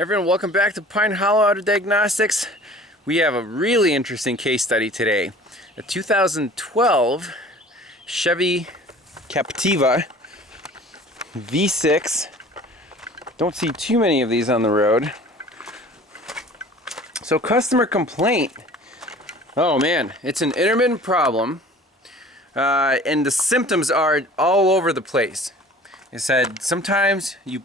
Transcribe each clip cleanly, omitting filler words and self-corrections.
Everyone, welcome back to Pine Hollow Auto Diagnostics. We have a really interesting case study today. A 2012 Chevy Captiva V6. Don't see too many of these on the road. So customer complaint. Oh man, it's an intermittent problem. And the symptoms are all over the place. It said sometimes you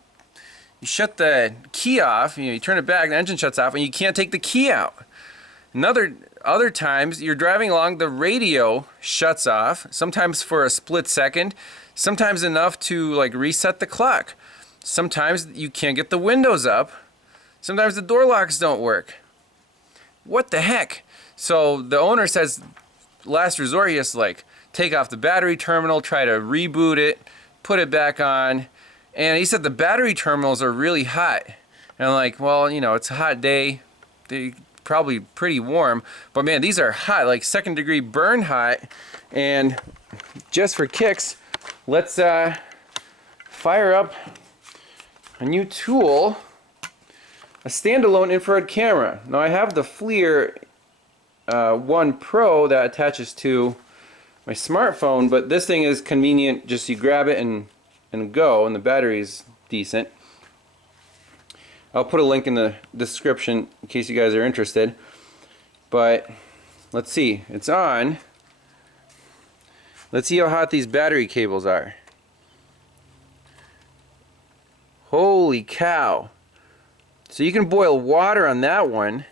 shut the key off, you turn it back, the engine shuts off, and you can't take the key out. Other times you're driving along, the radio shuts off, sometimes for a split second, sometimes enough to like reset the clock. Sometimes you can't get the windows up. Sometimes the door locks don't work. What the heck? So the owner says, last resort, he has to like take off the battery terminal, try to reboot it, put it back on. And he said the battery terminals are really hot. And I'm like, well, you know, it's a hot day. They're probably pretty warm. But man, these are hot, like second degree burn hot. And just for kicks, let's fire up a new tool, a standalone infrared camera. Now I have the FLIR 1 Pro that attaches to my smartphone, but this thing is convenient. Just you grab it and go, and the battery's decent. I'll put a link in the description in case you guys are interested. But let's see, it's on. Let's see how hot these battery cables are. Holy cow. So you can boil water on that one.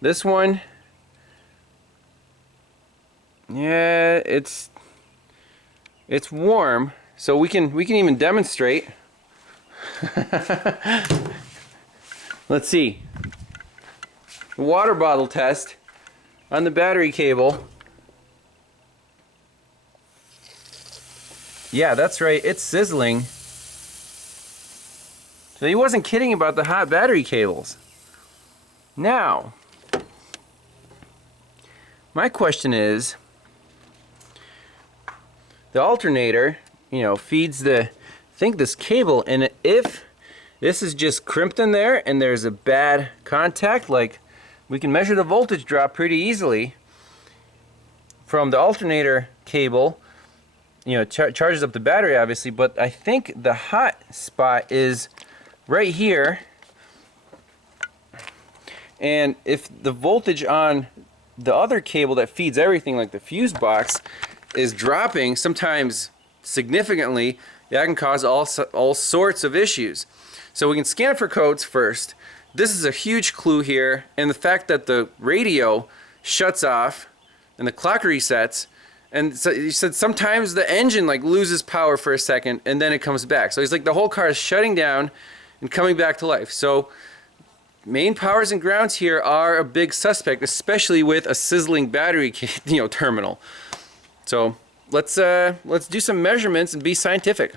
This one, yeah, it's warm. So we can even demonstrate. Let's see. Water bottle test on the battery cable. Yeah, that's right, it's sizzling. So he wasn't kidding about the hot battery cables. Now, my question is, the alternator, you know, feeds this cable, and if this is just crimped in there and there's a bad contact, like we can measure the voltage drop pretty easily from the alternator cable. You know, charges up the battery obviously, but I think the hot spot is right here. And if the voltage on the other cable that feeds everything, like the fuse box, is dropping, sometimes significantly, that can cause all sorts of issues. So we can scan for codes first. This is a huge clue here, and the fact that the radio shuts off and the clock resets. And so he said sometimes the engine like loses power for a second and then it comes back. So he's like, the whole car is shutting down and coming back to life. So main powers and grounds here are a big suspect, especially with a sizzling battery terminal. So let's do some measurements and be scientific.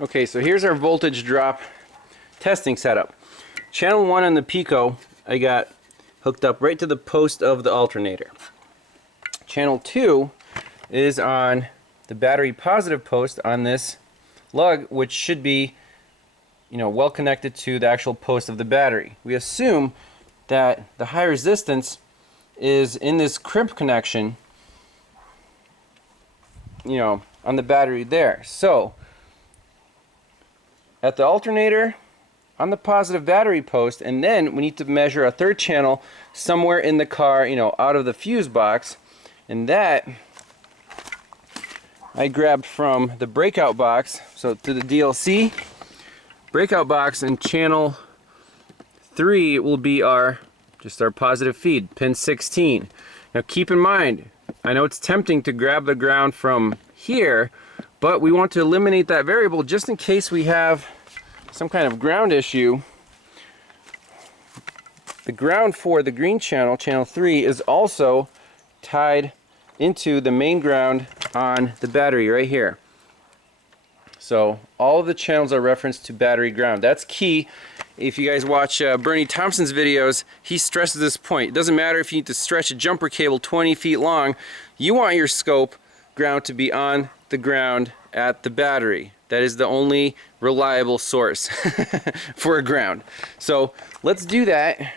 Okay, so here's our voltage drop testing setup. Channel 1 on the Pico I got hooked up right to the post of the alternator. Channel 2 is on the battery positive post on this lug, which should be, you know, well connected to the actual post of the battery. We assume that the high resistance is in this crimp connection, you know, on the battery there. So at the alternator, on the positive battery post, and then we need to measure a third channel somewhere in the car, you know, out of the fuse box, and that I grabbed from the breakout box. So to the DLC breakout box, and channel 3 will be our positive feed, pin 16. Now keep in mind, I know it's tempting to grab the ground from here, but we want to eliminate that variable just in case we have some kind of ground issue. The ground for the green channel, channel 3, is also tied into the main ground on the battery right here. So all of the channels are referenced to battery ground. That's key. If you guys watch Bernie Thompson's videos, he stresses this point. It doesn't matter if you need to stretch a jumper cable 20 feet long, you want your scope ground to be on the ground at the battery. That is the only reliable source for a ground. So let's do that.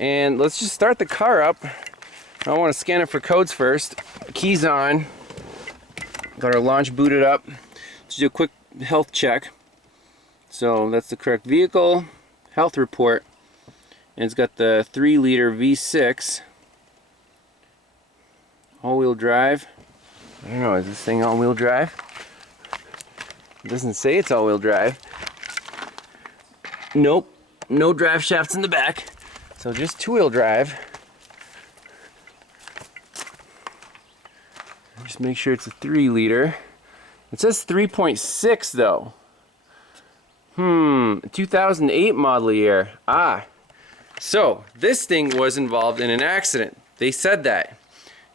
And let's just start the car up. I want to scan it for codes first. Keys on. Got our launch booted up. Let's do a quick health check. So that's the correct vehicle. Health report. And it's got the 3-liter V6. All-wheel drive. I don't know, is this thing all-wheel drive? It doesn't say it's all-wheel drive. Nope, no drive shafts in the back. So just 2-wheel drive. Just make sure it's a 3-liter. It says 3.6 though. 2008 model year. So this thing was involved in an accident. They said that.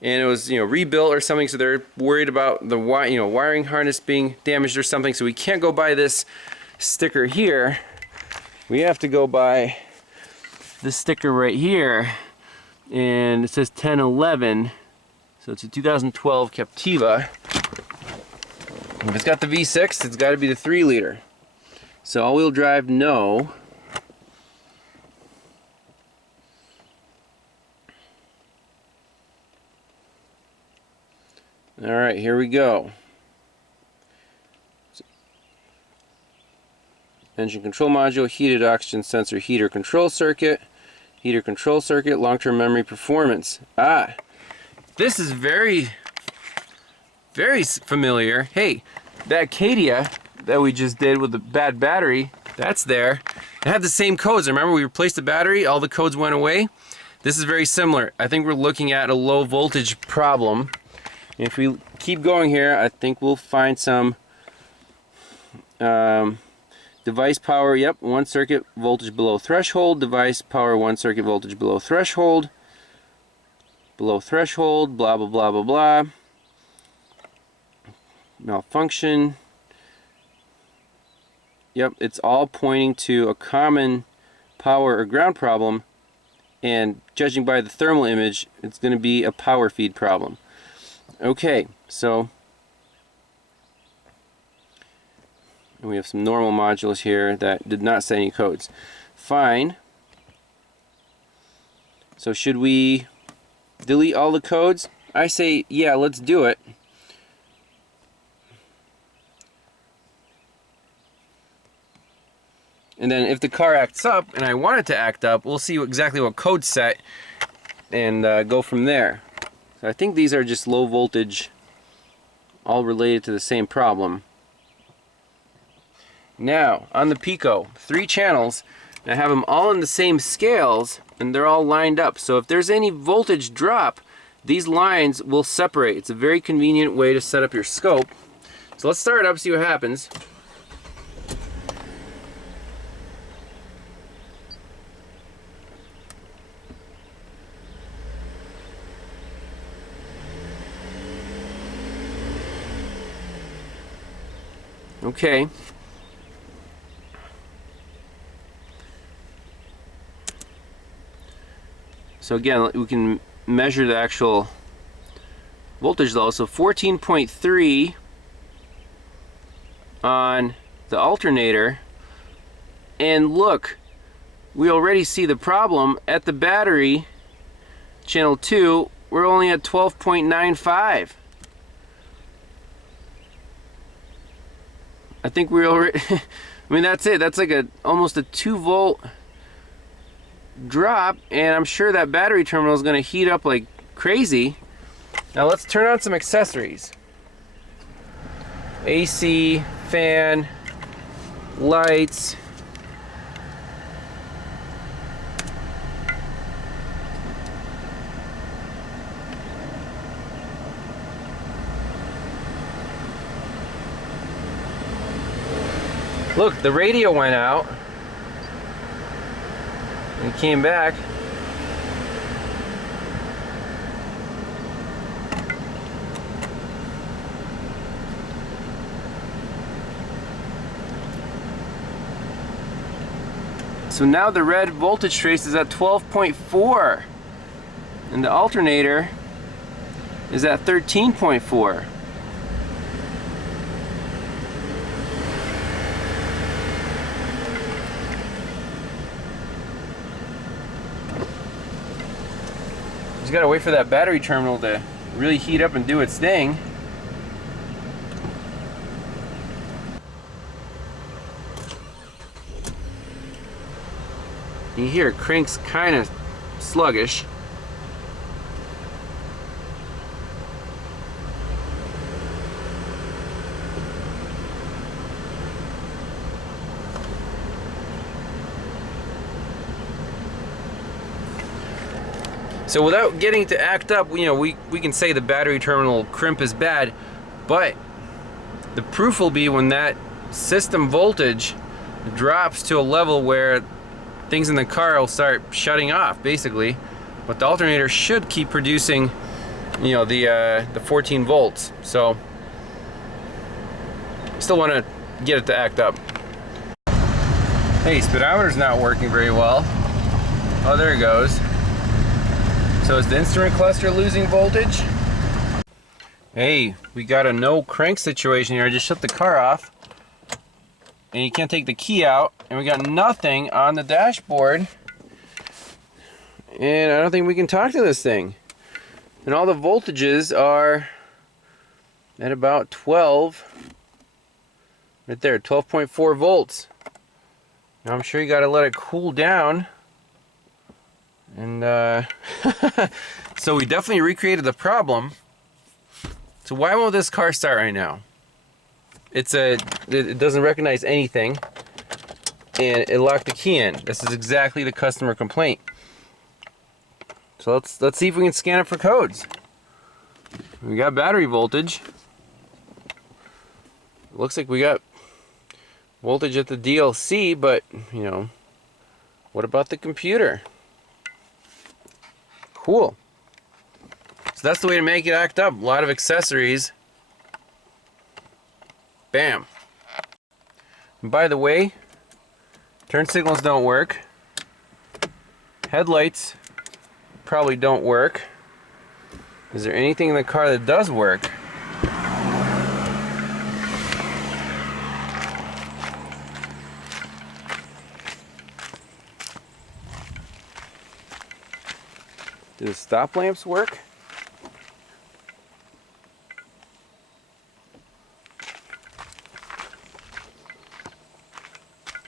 And it was, rebuilt or something, so they're worried about the wiring harness being damaged or something, so we can't go by this sticker here. We have to go by this sticker right here, and it says 1011, so it's a 2012 Captiva. If it's got the V6, it's got to be the 3-liter. So all-wheel drive, no. Alright, here we go. Engine control module, heated oxygen sensor, heater control circuit, long-term memory performance. This is very, very familiar. Hey, that Cadia that we just did with the bad battery, that's there. It had the same codes. Remember, we replaced the battery, all the codes went away. This is very similar. I think we're looking at a low voltage problem. If we keep going here, I think we'll find some device power. Yep, 1 circuit voltage below threshold. Device power 1 circuit voltage below threshold. Below threshold. Blah blah blah blah blah. Malfunction. Yep, it's all pointing to a common power or ground problem, and judging by the thermal image, it's going to be a power feed problem. Okay, so we have some normal modules here that did not say any codes. Fine. So should we delete all the codes? I say, yeah, let's do it. And then if the car acts up, and I want it to act up, we'll see exactly what code's set and go from there. So I think these are just low voltage, all related to the same problem. Now, on the Pico, 3 channels, and I have them all in the same scales, and they're all lined up. So if there's any voltage drop, these lines will separate. It's a very convenient way to set up your scope. So let's start it up, see what happens. Okay. So again, we can measure the actual voltage low. So 14.3 on the alternator. And look, we already see the problem at the battery, channel 2, we're only at 12.95. I think we already, I mean, that's it. That's like almost a 2-volt drop, and I'm sure that battery terminal is going to heat up like crazy. Now let's turn on some accessories. AC, fan, lights. Look, the radio went out and came back. So now the red voltage trace is at 12.4 and the alternator is at 13.4. Just gotta wait for that battery terminal to really heat up and do its thing. You hear it cranks kind of sluggish. So without getting to act up, you know, we can say the battery terminal crimp is bad, but the proof will be when that system voltage drops to a level where things in the car will start shutting off, basically. But the alternator should keep producing, you know, the 14 volts. So still want to get it to act up. Hey, speedometer's not working very well. Oh, there it goes. So is the instrument cluster losing voltage? Hey, we got a no crank situation here. I just shut the car off and you can't take the key out, and we got nothing on the dashboard, and I don't think we can talk to this thing. And all the voltages are at about 12, right there, 12.4 volts. Now I'm sure you got to let it cool down. And so we definitely recreated the problem. So why won't this car start right now? It doesn't recognize anything, and it locked the key in. This is exactly the customer complaint. So let's see if we can scan it for codes. We got battery voltage. Looks like we got voltage at the DLC, but you know, what about the computer? Cool. So that's the way to make it act up. A lot of accessories. Bam. And by the way, turn signals don't work. Headlights probably don't work. Is there anything in the car that does work? Do the stop lamps work?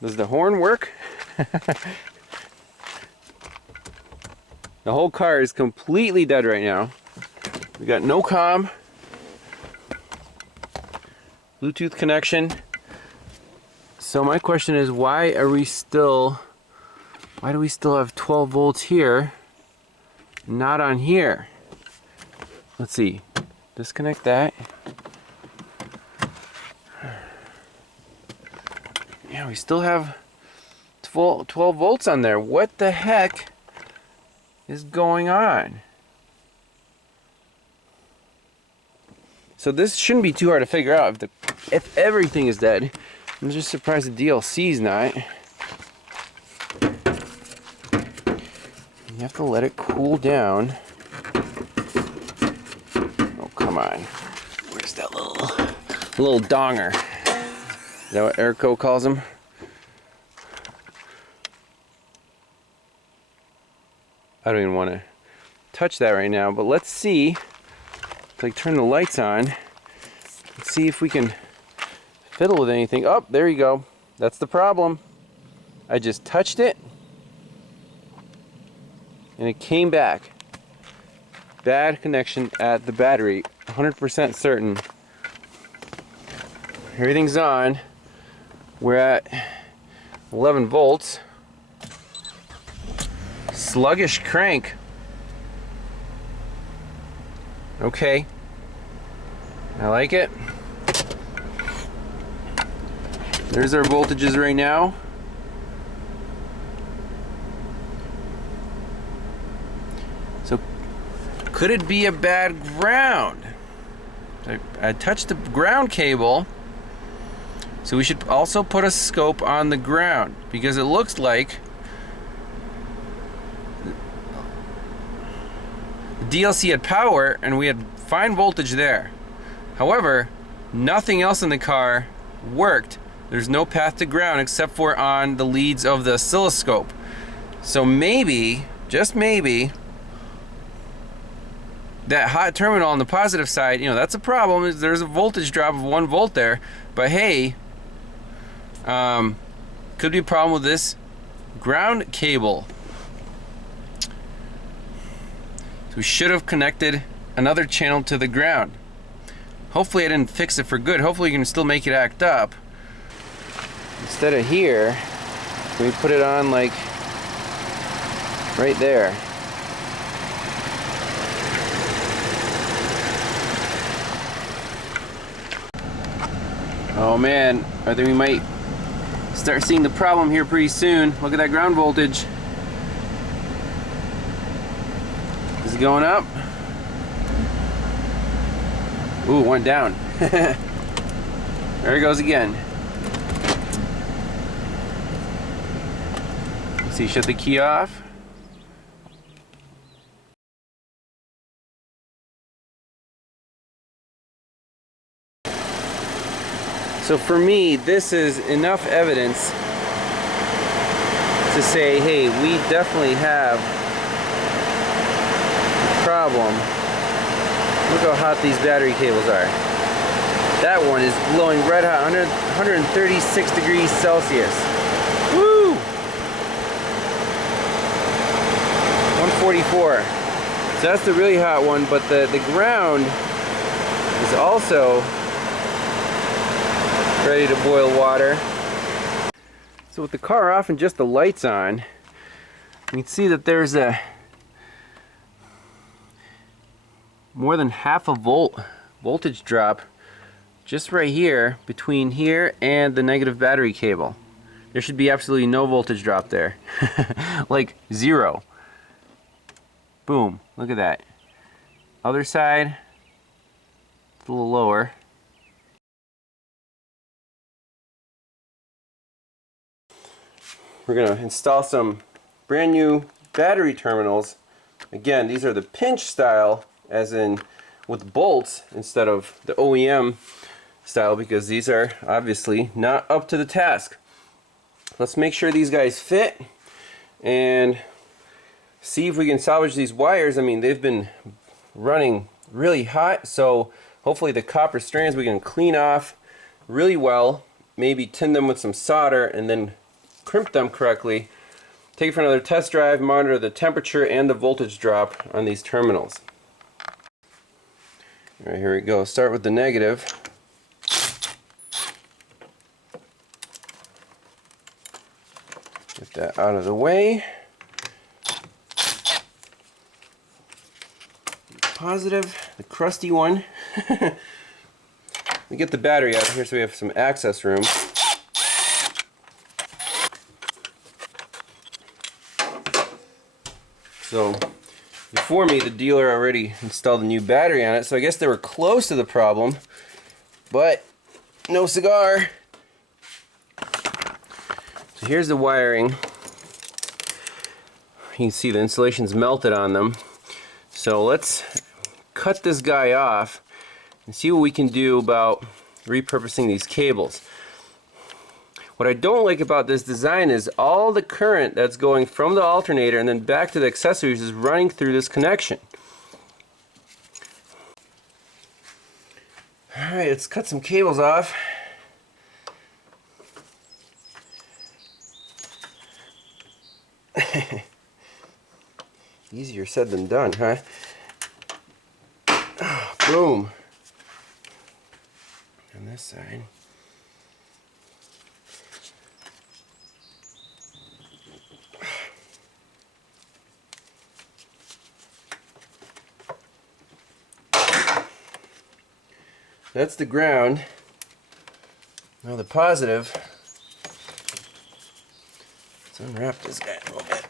Does the horn work? The whole car is completely dead right now. We got no comm, Bluetooth connection. So my question is, why do we still have 12 volts here, not on here? Let's see. Disconnect that. Yeah, we still have 12 volts on there. What the heck is going on? So this shouldn't be too hard to figure out if everything is dead. I'm just surprised the DLC's not. You have to let it cool down. Oh, come on. Where's that little donger? Is that what Erico calls them? I don't even want to touch that right now, but let's see. Like, turn the lights on. Let's see if we can fiddle with anything. Oh, there you go. That's the problem. I just touched it and it came back. Bad connection at the battery. 100% certain. Everything's on. We're at 11 volts. Sluggish crank. Okay. I like it. There's our voltages right now. So, could it be a bad ground? I touched the ground cable. So we should also put a scope on the ground, because it looks like the DLC had power and we had fine voltage there. However, nothing else in the car worked. There's no path to ground except for on the leads of the oscilloscope. So maybe, just maybe, that hot terminal on the positive side, you know, that's a problem. There's a voltage drop of 1 volt there. But hey, could be a problem with this ground cable. So we should have connected another channel to the ground. Hopefully I didn't fix it for good. Hopefully you can still make it act up. Instead of here, we put it on like right there. Oh man, I think we might start seeing the problem here pretty soon. Look at that ground voltage. Is it going up? Ooh, went down. There it goes again. See, shut the key off. So for me, this is enough evidence to say, hey, we definitely have a problem. Look how hot these battery cables are. That one is blowing red hot, 136 degrees Celsius. Woo! 144. So that's the really hot one, but the ground is also ready to boil water. So with the car off and just the lights on, you can see that there's a more than half a volt voltage drop just right here between here and the negative battery cable. There should be absolutely no voltage drop there. Like 0. Boom, look at that. Other side, it's a little lower. We're going to install some brand new battery terminals. Again, these are the pinch style, as in with bolts instead of the OEM style, because these are obviously not up to the task. Let's make sure these guys fit and see if we can salvage these wires. I mean, they've been running really hot, so hopefully the copper strands we can clean off really well, maybe tin them with some solder and then crimp them correctly. Take it for another test drive, monitor the temperature and the voltage drop on these terminals. Alright, here we go. Start with the negative. Get that out of the way. Positive, the crusty one. We get the battery out of here so we have some access room. So before me, the dealer already installed a new battery on it, so I guess they were close to the problem, but no cigar. So here's the wiring. You can see the insulation's melted on them. So let's cut this guy off and see what we can do about repurposing these cables. What I don't like about this design is all the current that's going from the alternator and then back to the accessories is running through this connection. Alright, let's cut some cables off. Easier said than done, huh? Boom. On this side. That's the ground. Now the positive. Let's unwrap this guy a little bit.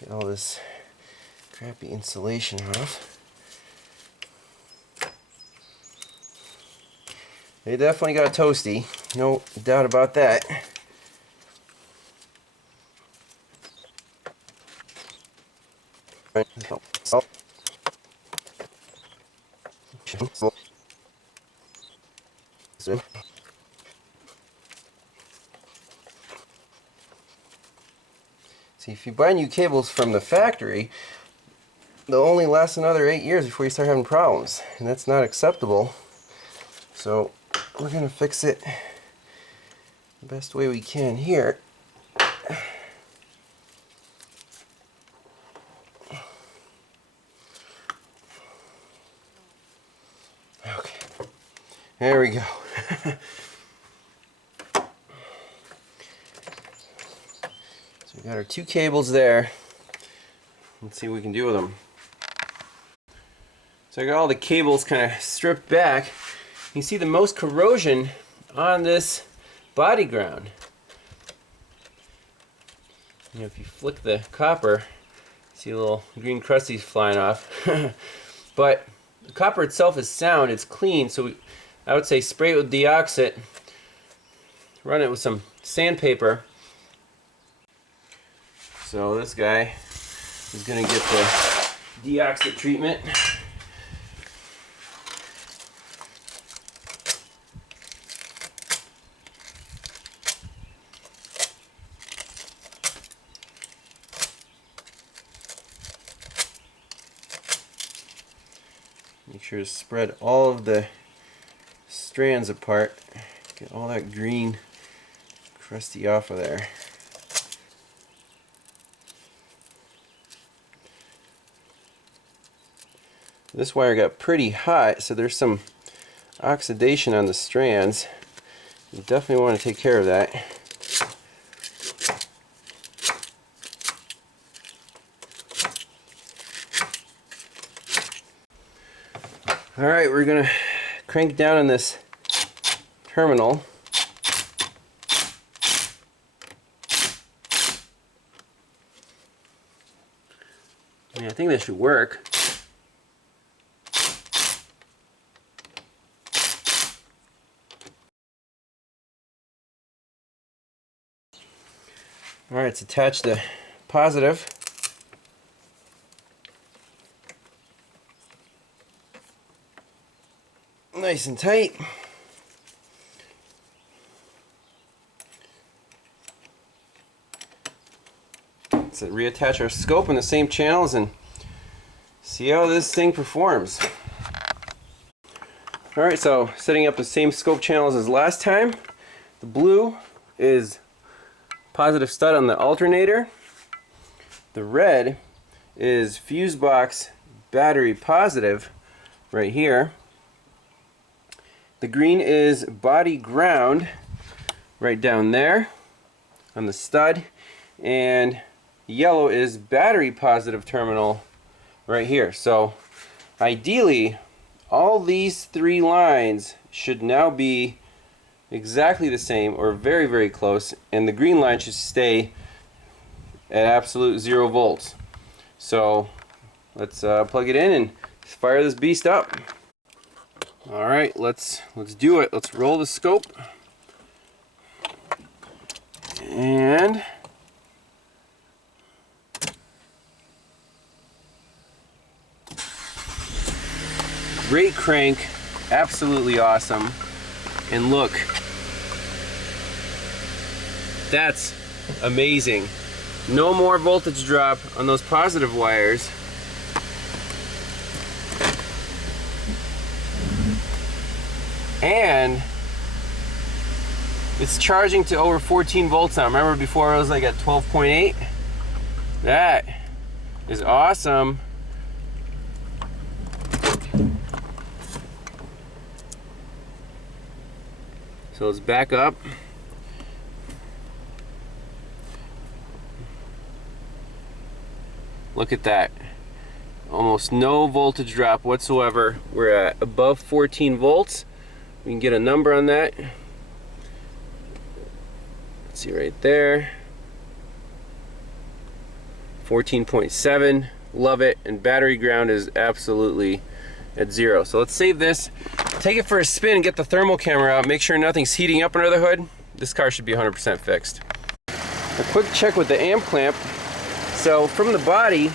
Get all this crappy insulation off. They definitely got a toasty, no doubt about that. See, if you buy new cables from the factory, they'll only last another 8 years before you start having problems, and that's not acceptable. So we're gonna fix it the best way we can here. Okay, there we go. So we got our 2 cables there. Let's see what we can do with them. So I got all the cables kind of stripped back. You can see the most corrosion on this body ground. You know, if you flick the copper, you see a little green crusties flying off. But the copper itself is sound, it's clean, so I would say spray it with deoxit, run it with some sandpaper. So this guy is going to get the deoxit treatment. Make sure to spread all of the strands apart. Get all that green crusty off of there. This wire got pretty hot, so there's some oxidation on the strands. You definitely want to take care of that. Alright, we're going to crank down on this terminal. Yeah, I think this should work. Alright, it's attached to positive. Nice and tight. Let's reattach our scope in the same channels and see how this thing performs. Alright, so setting up the same scope channels as last time. The blue is positive stud on the alternator. The red is fuse box battery positive right here. The green is body ground right down there on the stud, and yellow is battery positive terminal right here. So ideally all these 3 lines should now be exactly the same or very, very close, and the green line should stay at absolute 0 volts. So let's plug it in and fire this beast up. Alright, let's do it. Let's roll the scope. And great crank, absolutely awesome. And look, that's amazing. No more voltage drop on those positive wires. And it's charging to over 14 volts now. Remember before it was like at 12.8? That is awesome. So let's back up. Look at that. Almost no voltage drop whatsoever. We're at above 14 volts. We can get a number on that. Let's see right there. 14.7. Love it. And battery ground is absolutely at 0. So let's save this, take it for a spin, and get the thermal camera out. Make sure nothing's heating up under the hood. This car should be 100% fixed. A quick check with the amp clamp. So from the body,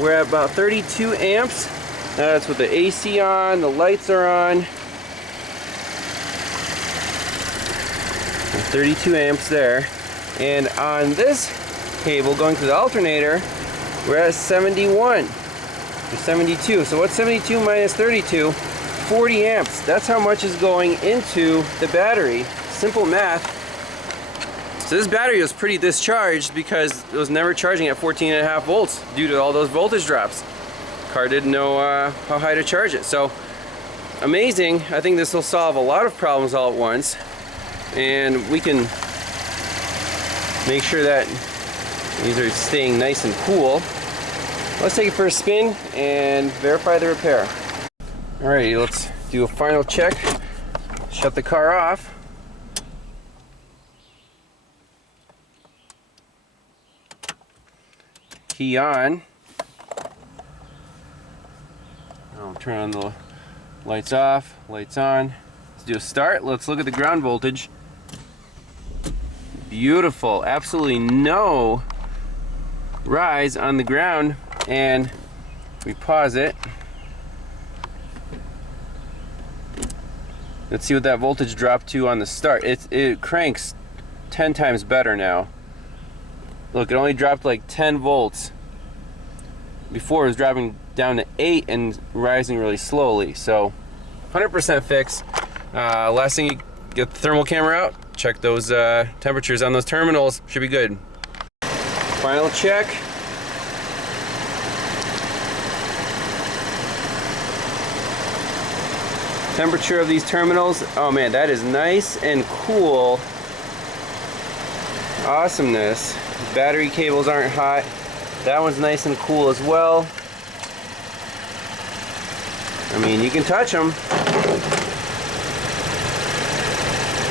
we're at about 32 amps. That's with the AC on, the lights are on. 32 amps there. And on this cable going to the alternator, we're at 71. 72. So what's 72 minus 32? 40 amps. That's how much is going into the battery. Simple math. So this battery was pretty discharged because it was never charging at 14.5 volts due to all those voltage drops. Car didn't know how high to charge it. So amazing. I think this will solve a lot of problems all at once, and we can make sure that these are staying nice and cool. Let's take it for a spin and verify the repair. Alrighty, let's do a final check. Shut the car off. Key on. I'll turn on the lights off, lights on. Let's do a start. Let's look at the ground voltage. Beautiful. Absolutely no rise on the ground. And we pause it. Let's see what that voltage dropped to on the start. It cranks 10 times better now. Look, it only dropped like 10 volts. Before it was dropping down to 8 and rising really slowly. So 100% fix. Last thing, you get the thermal camera out, check those temperatures on those terminals. Should be good. Final check. Temperature of these terminals, oh man, that is nice and cool. Awesomeness. Battery cables aren't hot. That one's nice and cool as well. I mean, you can touch them.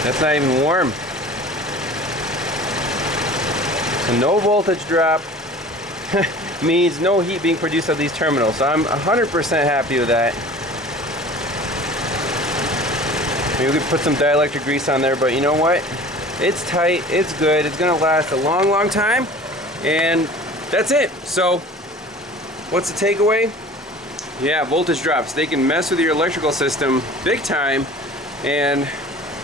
That's not even warm. So no voltage drop means no heat being produced at these terminals. So I'm 100% happy with that. Maybe we could put some dielectric grease on there, but you know what? It's tight, it's good, it's gonna last a long, long time, and that's it. So, what's the takeaway? Yeah, voltage drops. They can mess with your electrical system big time, and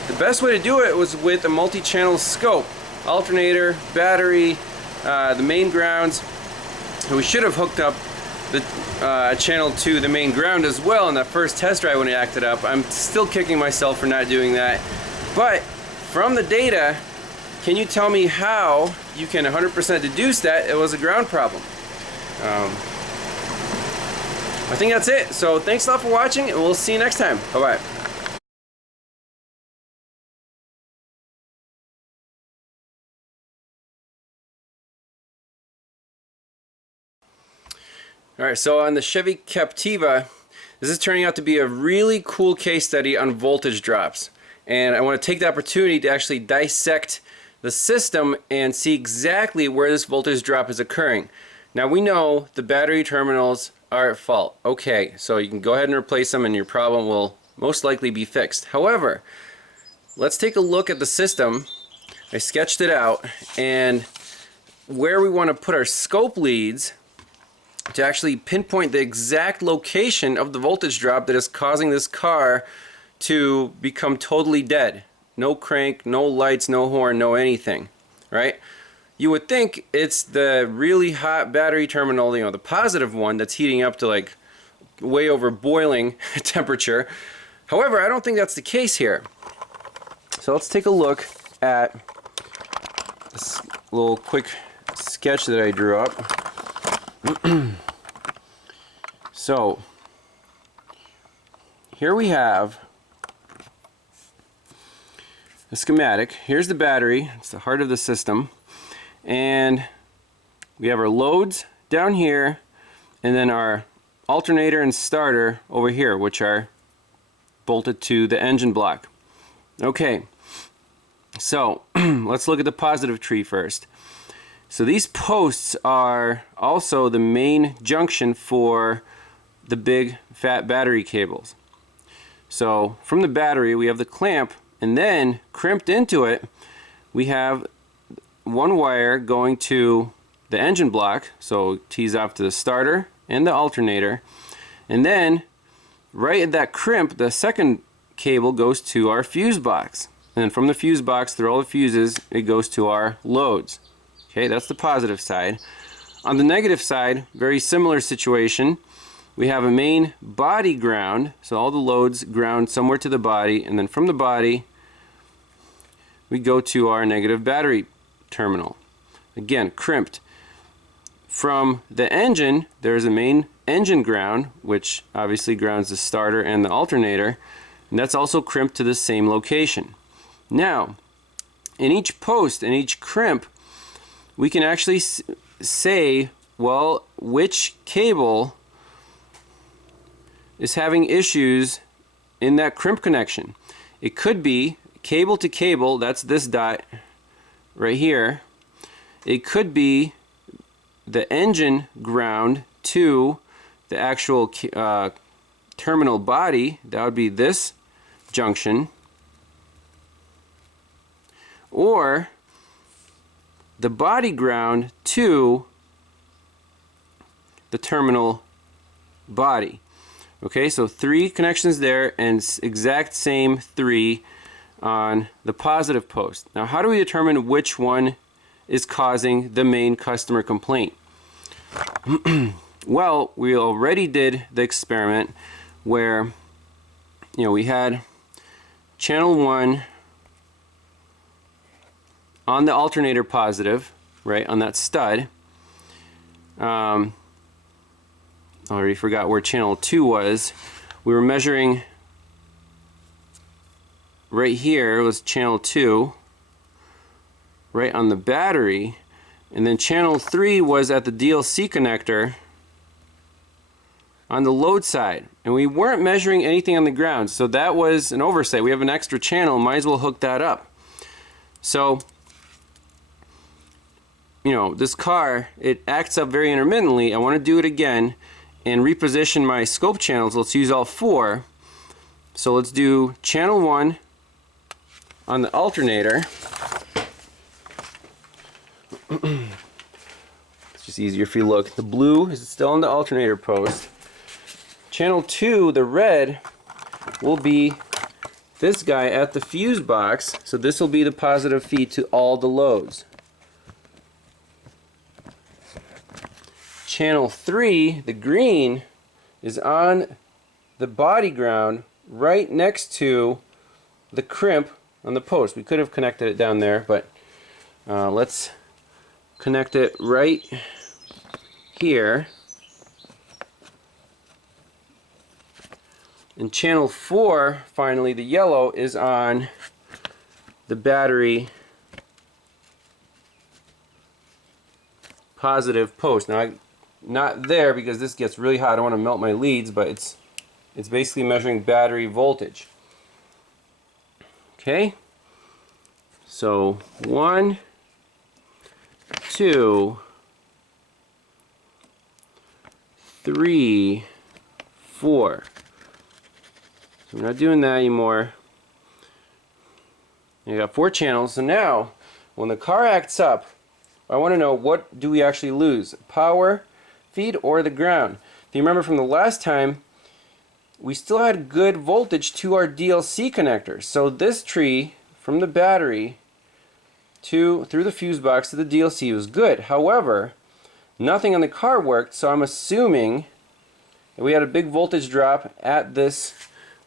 the best way to do it was with a multi-channel scope. Alternator, battery, the main grounds. And we should have hooked up the channel to the main ground as well in that first test drive when it acted up. I'm still kicking myself for not doing that. But from the data, can you tell me how you can 100% deduce that it was a ground problem? I think that's it. So thanks a lot for watching, and we'll see you next time. Bye-bye. Alright, so on the Chevy Captiva, this is turning out to be a really cool case study on voltage drops. And I want to take the opportunity to actually dissect the system and see exactly where this voltage drop is occurring. Now we know the battery terminals are at fault. Okay, so you can go ahead and replace them and your problem will most likely be fixed. However, let's take a look at the system. I sketched it out, and where we want to put our scope leads to actually pinpoint the exact location of the voltage drop that is causing this car to become totally dead. No crank, no lights, no horn, no anything, right? You would think it's the really hot battery terminal, you know, the positive one that's heating up to like way over boiling temperature. However, I don't think that's the case here. So let's take a look at this little quick sketch that I drew up. So here we have a schematic. Here's the battery, it's the heart of the system, and we have our loads down here, and then our alternator and starter over here, which are bolted to the engine block. Okay, so let's look at the positive tree first. So these posts are also the main junction for the big fat battery cables. So from the battery we have the clamp, and then crimped into it we have one wire going to the engine block, so tees off to the starter and the alternator, and then right at that crimp the second cable goes to our fuse box, and then from the fuse box through all the fuses it goes to our loads. Okay, that's the positive side. On the negative side, very similar situation. we have a main body ground, so all the loads ground somewhere to the body, and then from the body we go to our negative battery terminal. Again, crimped. From the engine, there's a main engine ground, which obviously grounds the starter and the alternator, and that's also crimped to the same location. Now, in each post, in each crimp, we can actually say, well, which cable is having issues in that crimp connection. It could be cable to cable, that's this dot right here. It could be the engine ground to the actual terminal body, that would be this junction, or the body ground to the terminal body. Okay, so 3 connections there and exact same 3 on the positive post. Now, how do we determine which one is causing the main customer complaint? Well, we already did the experiment where, you know, we had channel 1 on the alternator positive, right, on that stud. I already forgot where channel 2 was. We were measuring right here, it was channel 2, right on the battery, and then channel 3 was at the DLC connector on the load side, and we weren't measuring anything on the ground, so that was an oversight. We have an extra channel, might as well hook that up. So, you know, this car, it acts up very intermittently. I want to do it again and reposition my scope channels. Let's use all 4. So let's do channel 1 on the alternator. It's just easier if you look. The blue is still on the alternator post. Channel 2, the red, will be this guy at the fuse box. So this will be the positive feed to all the loads. Channel 3, the green, is on the body ground right next to the crimp on the post. We could have connected it down there, but let's connect it right here. And channel 4, finally, the yellow, is on the battery positive post. Now, not there because this gets really hot. I don't want to melt my leads, but it's basically measuring battery voltage. Okay, so 1, 2, 3, 4. So we're not doing that anymore. You got 4 channels. So now, when the car acts up, I want to know, what do we actually lose? Power feed or the ground? If you remember from the last time, we still had good voltage to our DLC connector. So this tree from the battery through the fuse box to the DLC was good. However, nothing on the car worked, so I'm assuming that we had a big voltage drop at this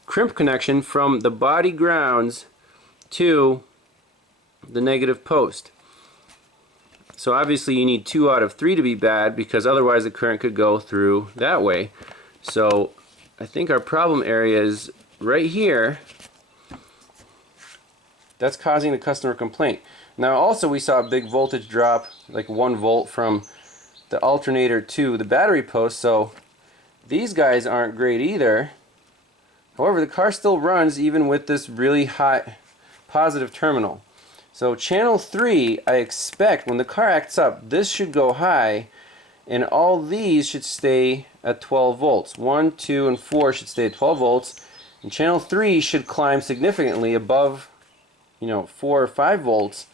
crimp connection from the body grounds to the negative post. So obviously you need 2 out of 3 to be bad, because otherwise the current could go through that way. So I think our problem area is right here. That's causing the customer complaint. Now also we saw a big voltage drop, like 1 volt from the alternator to the battery post, so these guys aren't great either. However, the car still runs even with this really hot positive terminal. So channel 3, I expect when the car acts up, this should go high, and all these should stay at 12 volts. 1, 2, and 4 should stay at 12 volts, and channel 3 should climb significantly above, 4 or 5 volts,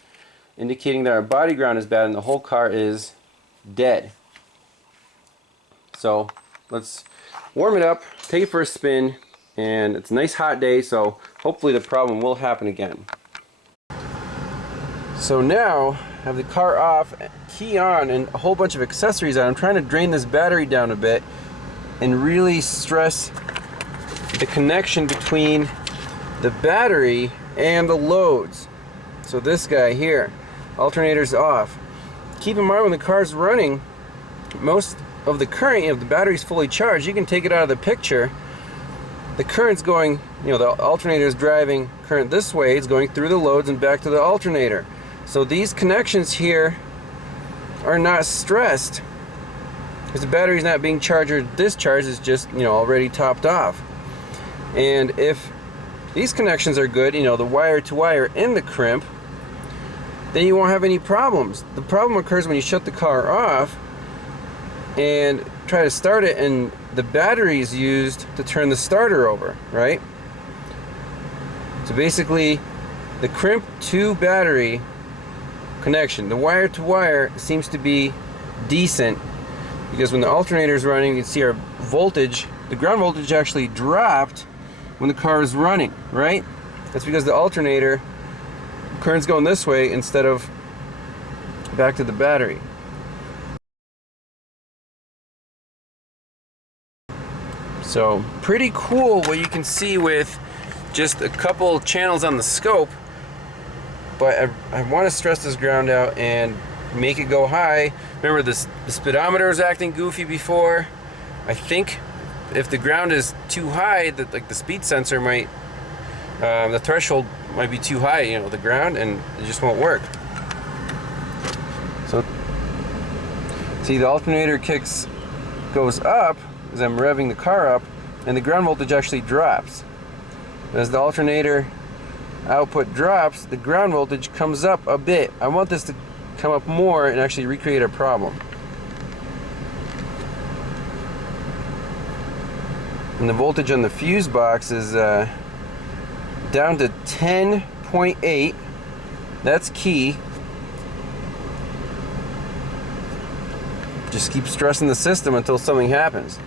indicating that our body ground is bad and the whole car is dead. So let's warm it up, take it for a spin, and it's a nice hot day, so hopefully the problem will happen again. So now I have the car off, key on, and a whole bunch of accessories on. I'm trying to drain this battery down a bit, and really stress the connection between the battery and the loads. So this guy here, alternator's off. Keep in mind when the car's running, most of the current, if the battery's fully charged, you can take it out of the picture. The current's going, the alternator is driving current this way, it's going through the loads and back to the alternator. So these connections here are not stressed because the battery's not being charged or discharged, it's just, already topped off. And if these connections are good, the wire to wire in the crimp, then you won't have any problems. The problem occurs when you shut the car off and try to start it and the battery is used to turn the starter over, right? So basically, the crimp to battery connection, the wire to wire seems to be decent because when the alternator is running, you can see our voltage, the ground voltage actually dropped when the car is running, right? That's because the alternator current's going this way instead of back to the battery. So pretty cool what you can see with just a couple channels on the scope, but I want to stress this ground out and make it go high. Remember the speedometer was acting goofy before. I think if the ground is too high, like the speed sensor might, the threshold might be too high, the ground, and it just won't work. So see, the alternator goes up as I'm revving the car up, and the ground voltage actually drops. As the alternator output drops, the ground voltage comes up a bit. I want this to come up more and actually recreate a problem. And the voltage on the fuse box is down to 10.8. That's key. Just keep stressing the system until something happens.